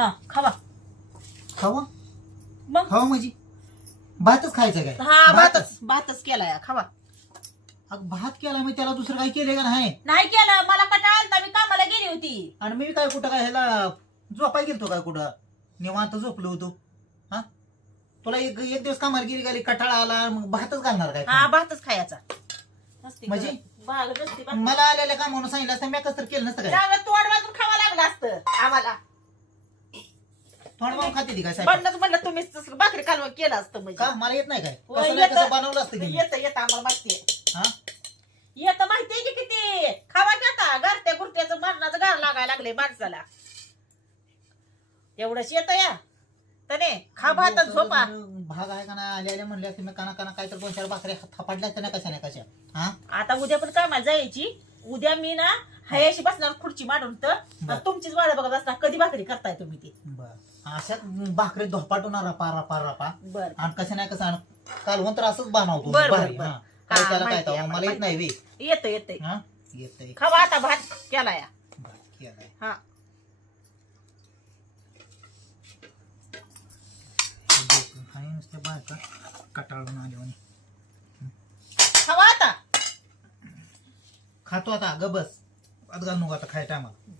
हा खावा. खावा? मग? खावा म्हणजे? भातच खायचं काय? हा भातच. भातच. केलाय खावा. अगं, भात केला मी त्याला दुसरं काय केलंय का नाही? नाही केलं मला कटाळ आलता मी कामाला गेली होती. आणि मी काय कुठं काय ह्याला झोपाय गेलतो काय कुठं? निवांत झोपलो होतो. हा? तुला एक एक दिवस कामाला गेली गेली कटाळा आला मग भातच घालणार काय? हा भातच खायचा. नसती म्हणजे? नसती. मला आलेल्या कामावरून सांगितलं असतं मी कसं तर केलं नसतं काय? चांगलं तोड वाजून खावं लागलं असतं आम्हाला. मग खाते ती काय साहेब म्हणूनच म्हणलं तुम्हीच तसं भाकरी कालवण केलं असतं म्हणजे. का? मला येत नाही काय? होय, कसं नाही येतं. कसं बनवलं असतं की मी? येतं येतं आम्हाला माहितीये हा? येतं माहितीये की किती? खावा की आता? घरट्या गुरट्याचं मरणाचं गार लागायला लागले माणसाला. एवढंच येतं या. तने खा भात आणि झोपा. भाग आहे का नाही? आले आले म्हणले असते मी काना काना काय तर दोन चार भाकरी थापाडल्या तर नाही कशा नाही कशा? हा? आता उद्या पण कामाला जायची. उद्या मी ना हयाशी बसणार खुर्ची मांडून तर. बर. तुमचीच वाट बघत असणार कधी भाकरी करताय तुम्ही ती? बर. अशा भाकरी धोपाटून रपा रपा रपा बर. आणि कसं नाही कसं आणि कालवण तर असंच बनवतो बर, बर, भारी, बर. हा. काय हा, त्याला काय माहिती आहे तर आम्हाला, मला येत नाही वे. येतं येतं हा? खावा आता भात केला या. हा. बायका कटाळून आले म्हणे. खावा आता. खातो आता ग बस. आता घाल नको आता खाय टायमाला.